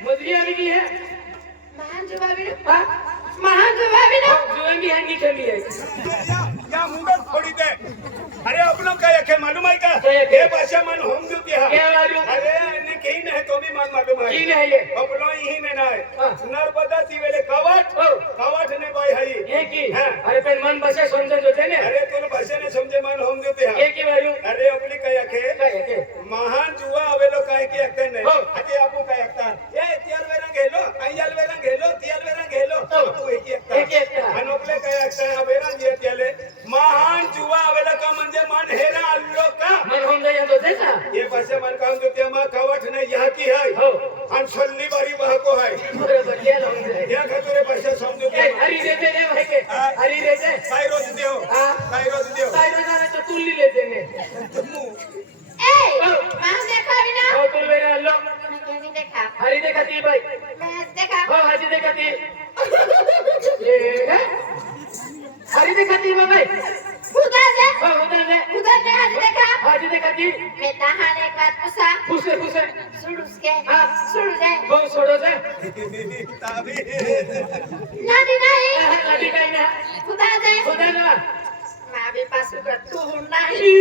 मजरी आली की है महान जवाबी हां महान जवाबी ना जुएंगी है नीचे भी है या मुंबई थोड़ी दे अरे अपनों का यके मालूम है का ये भाषा मन होम दुती है क्या मालूम अरे ने कहीं नहीं तो भी मन मालूम है की नहीं है अपनों ही ने ना है नर्मदा तीवेले कवाट ने भाई है ये की अरे पर मन भाषा समझ होते ने अरे तू भाषा ने समझे मन होम दुती है ये की मालूम अरे अपनी का यके महान जुआ आवेलो काय की अक्कन नाही आता आपू काय अक्ता ए तियाल वेरा गेलो आयाल वेरा गेलो तियाल वेरा गेलो आपू एक अक्ता अनोपले काय अक्ता वेरा जे त्याले महान जुआ आवेला का म्हणजे मन हेरा आलो का मन होम जाय होते ना ये भाषा मन काम तो त्या मा कवठ ने यहा की है हो अन सल्ली बारी बहको है बरोबर ये लावून दे या खतरे भाषा समजू ए हरी देते ने भाई के हरी देते काय रोज देव काय रोज देव काय रोजाना तो तुल्ली लेते ने ए महान देखा भी ना हो तुल वेरा लो नहीं देखा हरी देखती भाई मैं देखा हो हरी देखती ये हरी देखती भाई खुदा से हो उधर ने आज देखा हरी देखती मैं तहाने एक बात पूछा पुसे सुड़ उसके हाँ। सुड़ दे हो छोड़ो से ताबी नहीं लाठी काई ना खुदा से खुदा ना मैं भी पास कर तू नहीं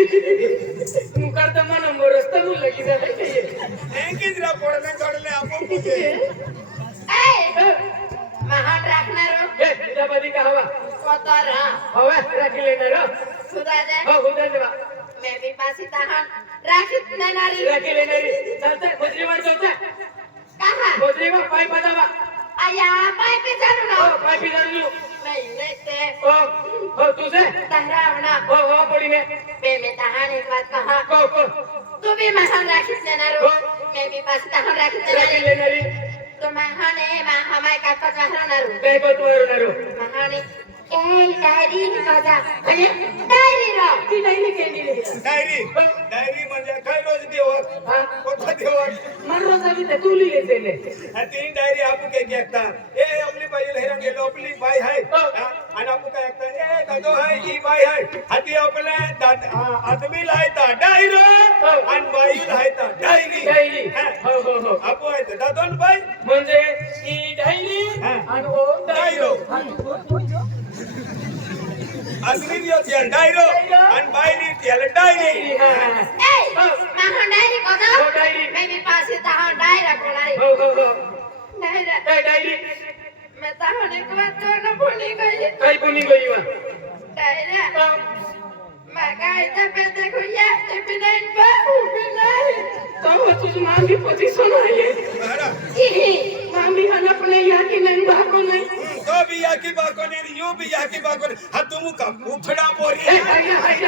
मुकर तो मन मोरस्त मुल लगी जाते ये एंकी जरा पडले चढले आपण कुठे ए महान रखना रो ए जबादी का हवा कोतरा हवा राखी लेना रो खुदा से हो उधर देवा मैं भी पास तहान राखित नारी राखी लेना रे चलते मुजरी मार चलते कहां मुजरी में पाई पदावा आया पाई पे जानो ना हो पाई भी जान लो मैं लेते हो तू से तहरावना हो बड़ी में मैं तहान एक बात कहा को तू भी महान राखित नारो मैं भी पास तहान राखित राखी नारी लेना रे तो महान है हमारे काका कहा नारो मैं को तुम्हारो ना रो महान ए डायरी मजा अरे डायरी रो ती नहीं के नहीं डायरी म्हणजे काय रोज देवत हां कोणता देवत मन रोज अभी ते तू ली लेते ने तीन डायरी आपू के एकता ए आपली बाई हेरा गेलो आपली बाई है आणि आपू काय एकता ए दादो है ही बाई है हाती आपले आदमी लायता डायरी आणि बाई लायता डायरी हो आपू आहे दादोन बाई म्हणजे ही डायरी आणि ओ डायरो आदमी दियो त्या डायरो आणि बाई दियो डायरी ए महान डायरी को ना हो डायरी मैं भी पास तहान डायरी को नारी हो डायरी डायरी मैं तहान एक बात तो न भूली गई काय कोणी गई वा डायरी मैं काय पे देखो ये पे नहीं बाबू भी नहीं तो तुझ मांगी पोजीशन आहे मांगी हन अपने या की नहीं बाको नहीं तो भी या की बाको नहीं यू भी या की बाको हा तुम का उखडा पोरी हाय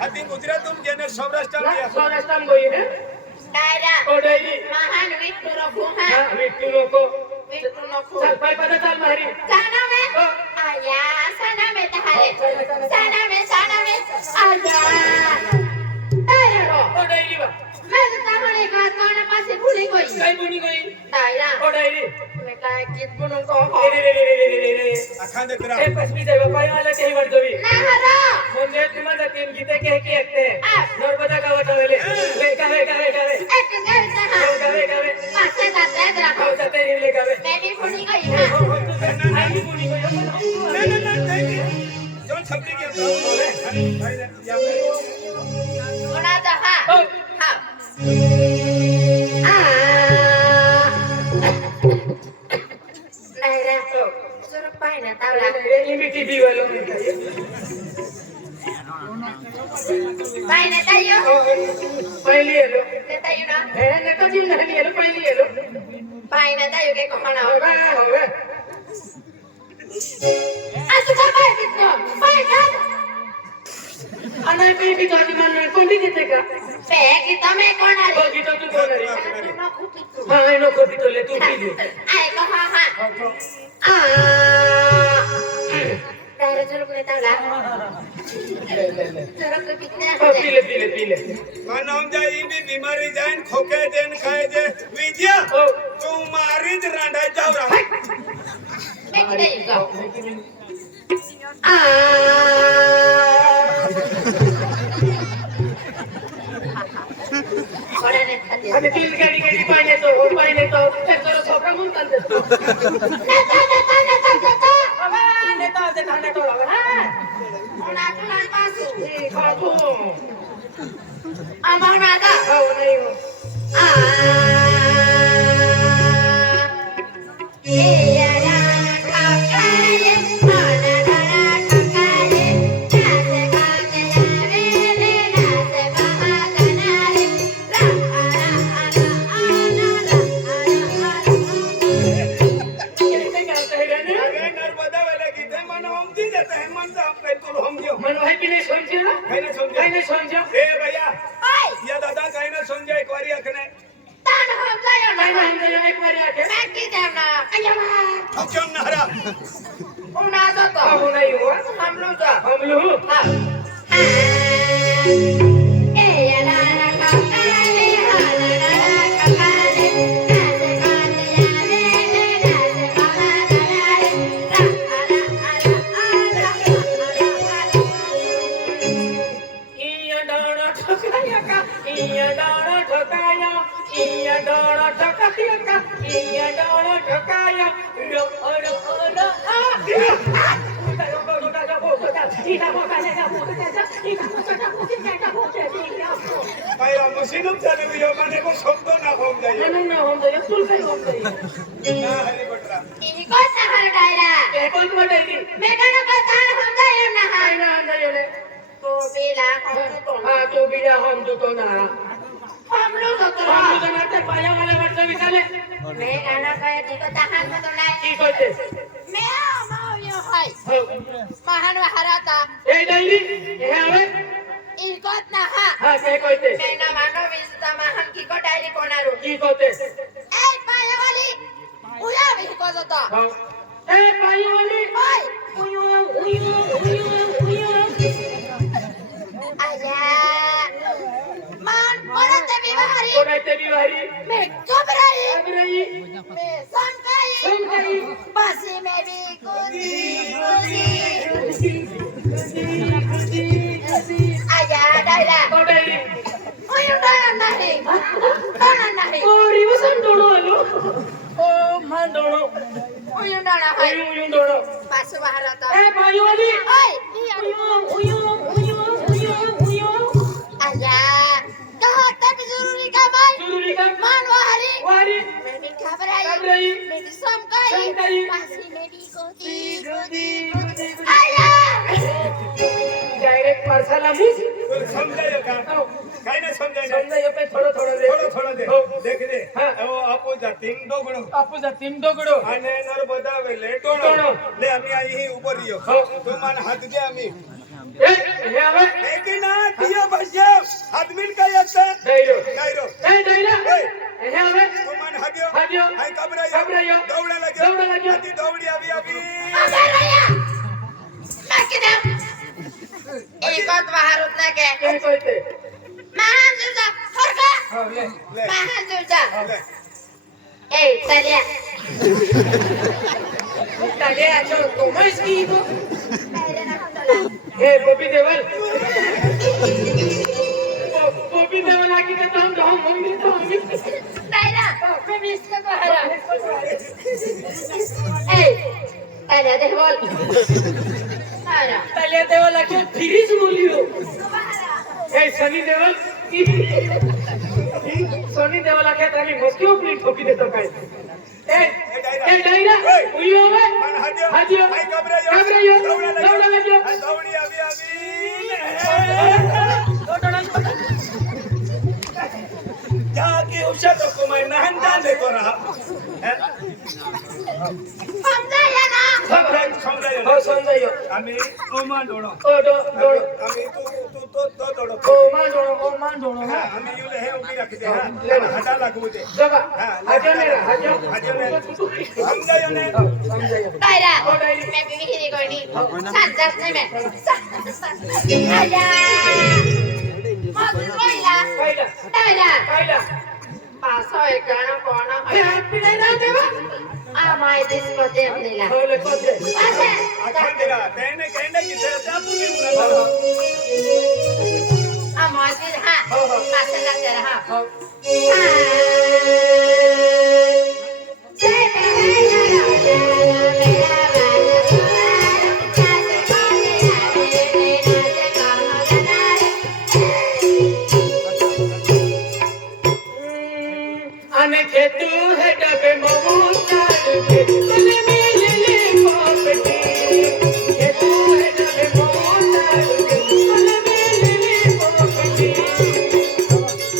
हाती गुजरात तुम जेने सौराष्ट्र गई है डायरी ओ डायरी महान विष्णु रखू है विष्णु लोको विष्णु रखू चल पाई पता चल मारी जाना में आया सना में तहारे सना में आया डायरी रो ओ डायरी वा मैं तो तहान एक बात कहना पासे भूली गई काय कोणी गई डायरी ओ डायरी मैं काय कित गुनो को हो रे अखांड करा ए पश्चिमी देव पाई वाला काही वर्तवी ना हरा म्हणजे तुम्हाला तीन गीते के की ऐकते नर्मदा का वटवले गावे एक गावे तहान गावे पासे जाते रखो हो जाते रे गावे मैं भी भूली गई हां आई कोणी गई नहीं जो छपरी के होना दहा हो हां नाही रे जरा पाय ना तावला इमिटी वालो पाय ना तायो पहिली येलो ते तायो ना हे नका जी नाही येलो पहिली येलो पाय ना तायो के कहना होवे आज का पाय कितना पाय ना अनाय पे भी तो मन कोणती देते का पे की तमे कोण आले बघी तो तू कोण रे नो खुटी तू हां नो कोटी तो ले तू पी ले आय कहा हां तारे जरूर ने तावला जरूर के कितना पी ले नाम जाई भी बीमारी जाइन खोके देन खाए जे विजया तू मारी द रांडा जाव रा मैं किधर जाऊं बड़ा ने के आणि तीन गाडी गाडी पाहिजे तो त्याच्यावर छोका म्हणून चालते नेता असे ठाण्यात खातो आम्हाला आता हो नाही हो अरे नर्मदा वाले गीते मन हम दी देते हैं मन तो हम बिल्कुल हम जो मन भाई की नाही समजे ना काही नाही समजे काही नाही समजे ए भैया या दादा काही नाही समजे एक वारी अखने तान हम जायो नाही ना नाही समजे एक बारी आके बाकी देवना अय्या हम क्यों ना हरा उना तो हो नाही हो हम लोग जा हम लोग हां ए या ना ना का काले हाला ना का काले नाचे गाते यारे नाचे बाबा गलारे इया डाणा ठकाया का इया डाणा ठकाया इया डाणा ठकाया का इया डाणा ठकाया रो रो आ काही मशीनच चालू आहे माने को शब्द ना होऊन जाईल ना होऊन जाईल तुला काय होऊन जाईल ना हरी बटरा इको सहार डायरा ते कोण वाटायची मेकनो को तान हम जायो ना काय ना जाईल रे तो बिला हम तो हा तो बिया हम तो ना हम लोग तो हम तो ना ते पाया वाला वाटलं विचारले मैं गाना काय तिको ताहान में तो नाही की करते मैं माव यो हाय हो महान हराता ए डायरी हे आवे इकोत ना हा हा काय करते मैं ना मानो विजता महान की को डायरी कोणारू की करते ए पायावाली उया विको जता हो ए पाया वाली ओय उयो उयो उयो उयो आजा मान कोणते बिवारी कोणाचे बिवारी मैं घबराई अबरई मैं संकाई संकाई बासी में भी कुदी आजा डायरा कोडाई उयो नाही नाही कोरी वसन दोडो आलो ओ मान दोडो उयो डाणा हाय उयो उयो दोडो पास बाहरता ए पाया वाली ओय उयो उयो उयो उयो उयो आजा कहा तक जरूरी का भाई जरूरी का मान वारी वारी मैं भी घबराई अबरई मैं भी संकाई संकाई बासी में भी कुदी गुदी आया डायरेक्ट पार्सला मुस समजायो का काही नाही समजायला समजा ये पे थोडं थोडं दे थोडं थोडं दे हो. देख रे हा. ओ आपो जातीन दोगणो आपू जातीम दोगडो आणि नर्मदा वेले टोणो टोणो. ले आम्ही आई ही उभं रियो हो. तो मान हात घे आम्ही ए हे आवे लेकिन ना दियो बसयो आदमीन काय असतं डायरो नाही रो ए डायरा ओय. हे आवे तो मान हादियो हादियो. आई कबरायो कबरायो. दौडा लाग्यो दौडा लाग्यो. आधी दौडी आवी आवी अगरया बाकी दे इकोत बाहर उतना के काय करते महान जुजा फरका हो ले ले महान जुजा ले ए चलिया ताले आचो तो मैस की गो पहले ना खोला ए बॉबी देवल बॉबी देवल आकी के तो हम मंगी तो हम डायरा मैं भी इसको को हरा ए पहले दे बोल हरा ताले देवल आके फ्रीज बोलियो ए सनी देवल सनी देवल आके ताली मस्ती उपरी ठोकी देतो काय ए डायरा उयो वे मान हादियो हादियो आई कबरायो कबरायो दौडा दौडा लाग्यो लाग्यो आई दौडी आवी आवी जाके उषा तो मैं नहन जान दे तो रहा समझाया ना समजायो हो समजायो आम्ही ओमान डोळो ओ डो डो आम्ही तो डोळो ओ मान दोणो हा हा आम्ही युले हे उभी राखते हा हटा लागू दे जगा हा हाजो ने हाजो समजायो ने समजायो डायरा ओ डायरी मैं भी हिरी कोणी सांगत नाही मैं आजा मग रोईला कायला डायरा कायला पासो एकण कोण हे हॅपी नाही ना देवा आ माय दिसको देवनीला हो ले कोते पासे आखण दिला त्याने कहणे की ते तापुनी मुला आ माय दिस हा हो हो पासे लागते हा हो आणि खेतू हे डबे मऊ चालते तुझे मिळले पोपटी खेतू हे डबे मऊ चालते तुझे मिळले पोपटी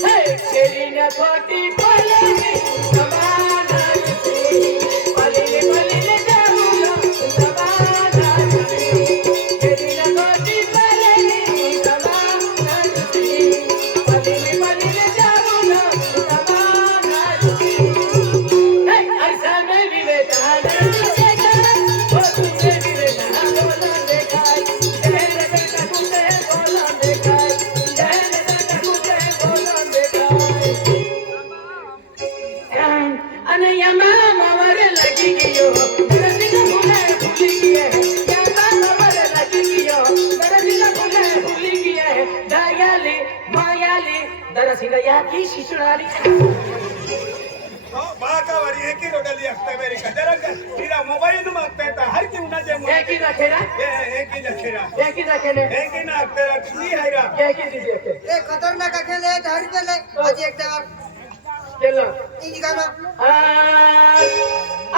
हे केलीने खोटी बोलणे समानाची पलीने पलीने जाऊला समानाची केलीने खोटी बोलणे समानाची पलीने पलीने जाऊला समानाची हे ऐसा में विवेकानंद देखा वो तुझे विवेकानंद देखा जय जगत तुझे बोला देखा जय जगत तुझे बोला देखा अने यमा मवर लगी गियो दरदी का फूले फूली गिए यमा मवर लगी गियो दरदी का फूले फूली गिए दयाली मायाली दरसी का याकी शिशुराली बागावर एकी रोडली असते मेरी कदरंग तिला मोबाईल मागता हर की उन्हाचे एकी रखेरा एकी लखेरा एकी रखेने एकी ना तेरा किती आहे रा एकी दीदी ए खतरनाक खेळ आहे 10 रुपये माझी एकदा चलो इनी गाना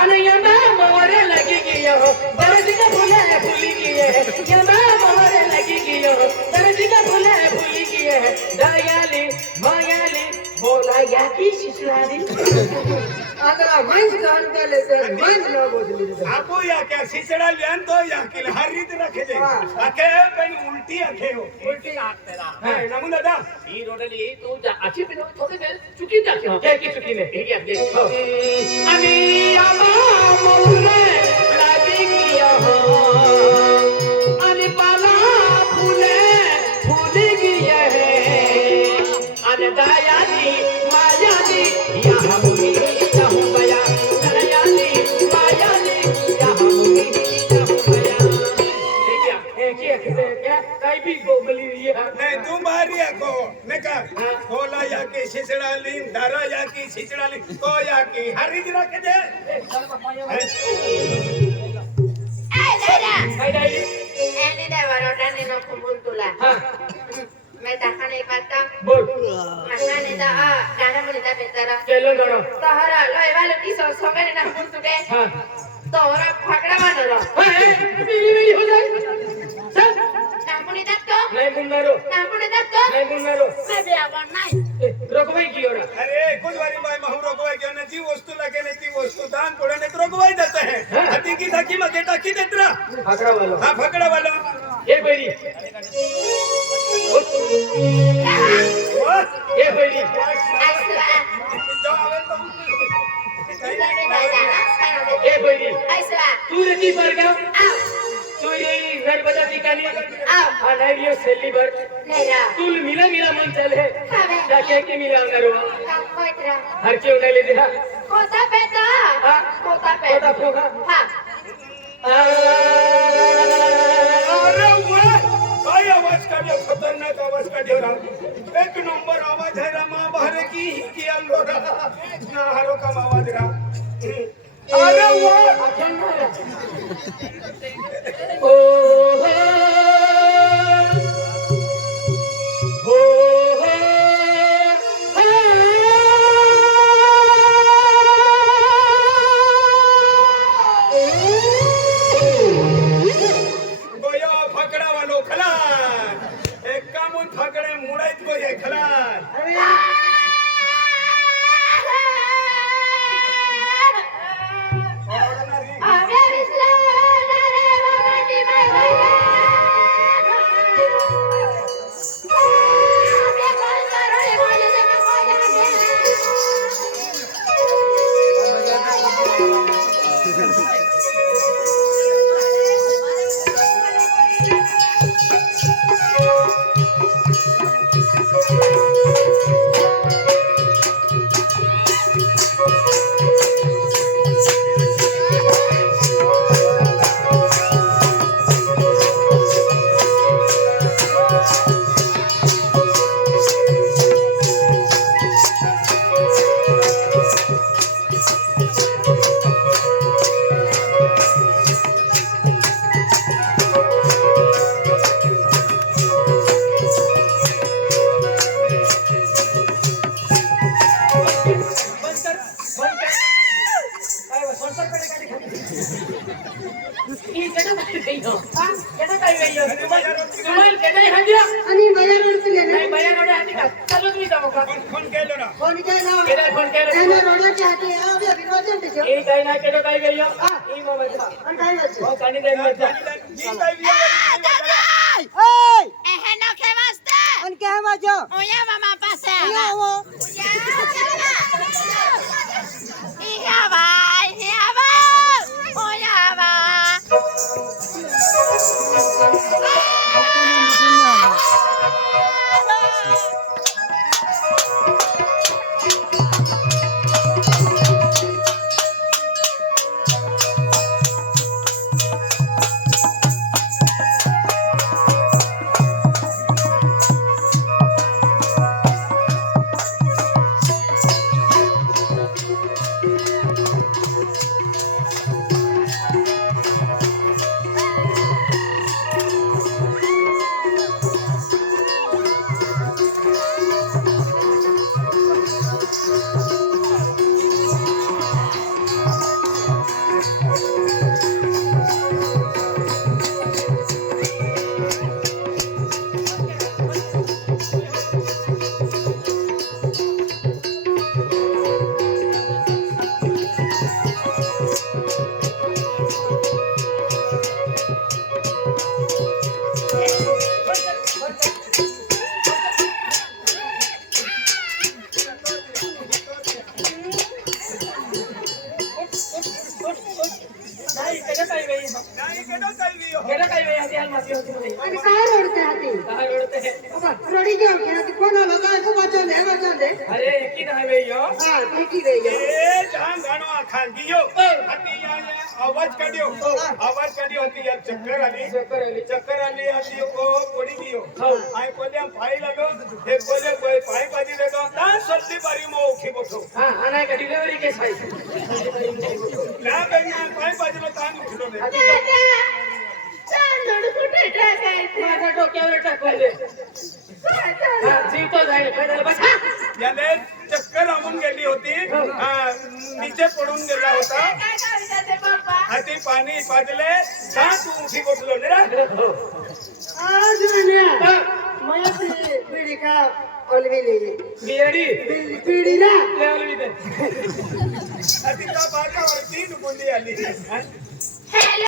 अने यमा मवर लगी गियो दरदी का फूले फूली गिए यमा मवर लगी गियो दरदी का फूले फूली गिए दयाली मायाली बोला याकी शिशुराली आदरा माइंड 10 रुपये लेते माइंड ना बोलली आपो या क्या सिचड़ा लियान तो या किल हर रीत रखे दे आके पण उल्टी आखे हो उल्टी आग तेरा हां नमु दादा ही रोडली तू जा अच्छी बिनो थोड़े देर चुकी जाती हो क्या की चुकी ने ठीक है देख अनी आमा मोरे लागी किया हो अनी पाला फूले फूली गिए है अन दयाली मायाली या मुनी कहूं गया दयाली मायाली या मुनी कहूं गया ठीक है क्या काही भी गोगली ये नहीं तू मारी को ने का होला या की सिचड़ा ली दारा या की सिचड़ा ली तो या की हर रीत रखे दे काय डायली हां बोल चलो गणो हां मिली मिली हो जाए चल नहीं बुनरो नहीं बुनरो रोकवाई की ओरा अरे कुछ वारी बाय महू रोगवाई के ने जी वस्तु लगे ने ती वस्तु दान पड़े ने तो रोगवाई देते हैं अति की धकी मगे टाकी देतरा फाकड़ा वालो हां फकड़ा वाला ये बेरी ये बेरी जो आवे तो ये बेरी तू रेती पर गाव तू ये घर बजा ठिकाणी हा नाही ये सेल्ली बर तू मिला मिला मन चल है जाके के मिला अंगरो हर के उडाले दे हा कोता फोगा अरे वाह काय आवाज काढला खतरनाक आवाज काढला एक नंबर आवाज है रामा बहरे की अल्लोरा ना हरो का आवाज रा अरे वाह ओ हो गोया फकड़ा वालो खलास एक कामुन फकड़े मुड़ाइत गोये खलास Abre, ई केडो काय गयो हां केडो काय गयो तुम्हाला केडो हांदिया आणि बाजार रोडचे नाही बाया रोड हाती का चलो तुम्ही जाऊ का फोन केलो ना फोन केला केडो फोन केलो त्याने रोडाचे हाते अबे विरोधन त्याच्या ई काय ना केडो काय गयो ई मोबाईल आणि काय होते हो कानी दे मजा मी काय विचार ओय Eh, no, ¿qué más da? आणि काय माझ्या Oye, mamá, pase. या वो Ya va, ya va. Oh, ya va. नाही केडो काय गयो नाही केलो काय वियो केडो काय गयो हाती आल माती होती नाही आणि काय रोडचे हाते कहा रोडते है बाबा रोडी जाऊ की हाते कोणाला काय खूप वाचन दे अरे की ना गयो हा ठीक आहे ए जान गाणो खांदियो हाती या आवाज काढियो आवाज काढियो हाती या चक्कर आली हाती को पडी दियो आय कोल्या पाय लागो हे कोले पाय बाजी देतो ता सल्ली बारी मो उठी बसो हां आना का डिलिव्हरी केस आहे ना गण्या पाय बाजीला तान उठलो नाही माझ्या डोक्यावर टाकले जीव तो जाईल काय झालं बस याने चक्कर आवून गेली होती नीचे पडून गेला होता हाती पाणी पाजले ता तू उठी बसलो नाही आज ना मैं बीड़ी का अलविली बियडी बीड़ी ना लेवल विदे हाती का बाका वरती नुकुंडी आली Hello.